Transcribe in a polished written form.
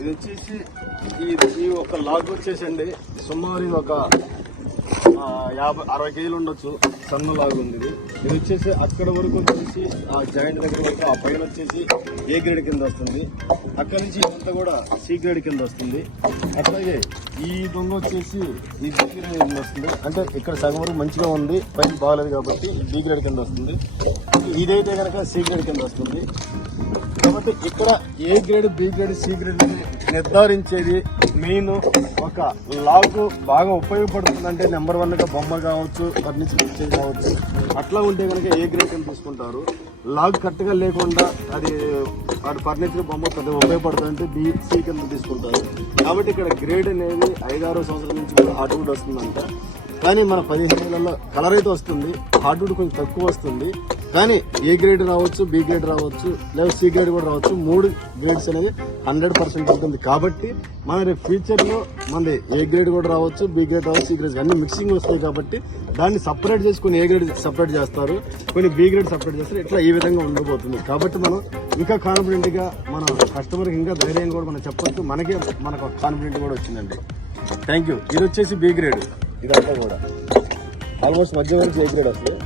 ఇది వచ్చేసి ఈ ఒక లాగ్ వచ్చేసండి సుమారు ఇది ఒక 50-60 కేజీలు ఉండొచ్చు. సన్న లాగ్ ఉంది ఇది వచ్చేసి అక్కడ వరకు వచ్చేసి ఆ జాయింట్ దగ్గర వరకు ఆ పైన వచ్చేసి ఏ గ్రేడ్ కింద వస్తుంది. అక్కడ నుంచి ఇదంతా కూడా సి గ్రేడ్ కింద వస్తుంది. అట్లాగే ఈ దొంగ వచ్చేసి ఈ బి గ్రేడ్ కింద వస్తుంది. అంటే ఇక్కడ సగం వరకు మంచిగా ఉంది, పైన బాగాలేదు కాబట్టి బి గ్రేడ్ కింద వస్తుంది. ఇదైతే కనుక సి గ్రేడ్ కింద వస్తుంది. కాబట్టి ఇక్కడ A grade, B grade, C grade నిర్ధారించేది మెయిన్ ఒక లాగ్ బాగా ఉపయోగపడుతుందంటే నెంబర్ 1 గా బొమ్మ కావచ్చు, ఫర్నిచర్ పిక్చర్ కావచ్చు. అట్లా ఉంటే కనుక ఏ గ్రేడ్ కింద తీసుకుంటారు. లాగ్ కరెక్ట్గా లేకుండా అది ఫర్నిచర్ బొమ్మ పెద్దగా ఉపయోగపడుతుందంటే బి, సి కింద తీసుకుంటారు. కాబట్టి ఇక్కడ గ్రేడ్ అనేది 5-6 సంవత్సరాల నుంచి కూడా హార్డ్వుడ్ వస్తుందంట. కానీ మన 15 ఏళ్లలో కలర్ అయితే వస్తుంది, హార్డ్వుడ్ కొంచెం తక్కువ వస్తుంది. కానీ ఏ గ్రేడ్ రావచ్చు, బి గ్రేడ్ రావచ్చు, లేదా సి గ్రేడ్ కూడా రావచ్చు. 3 గ్రేడ్స్ అనేది 100% ఉంటుంది. కాబట్టి మన రేపు ఫ్యూచర్లో మనది ఏ గ్రేడ్ కూడా రావచ్చు, బి గ్రేడ్ రావచ్చు, సి గ్రేడ్ అన్ని మిక్సింగ్ వస్తాయి. కాబట్టి దాన్ని సపరేట్ చేసుకుని ఏ గ్రేడ్ సపరేట్ చేస్తారు, కొన్ని బి గ్రేడ్ సపరేట్ చేస్తారు. ఇట్లా ఈ విధంగా ఉండబోతుంది. కాబట్టి మనం ఇంకా కాన్ఫిడెంట్గా మన కస్టమర్కి ఇంకా ధైర్యంగా కూడా మనం చెప్పొచ్చు. మనకు కాన్ఫిడెంట్ కూడా వచ్చిందండి. Thank you. ఇది వచ్చేసి బి గ్రేడ్. ఇదంతా కూడా ఆల్మోస్ట్ మధ్య వరకు ఏ గ్రేడ్ వస్తుంది.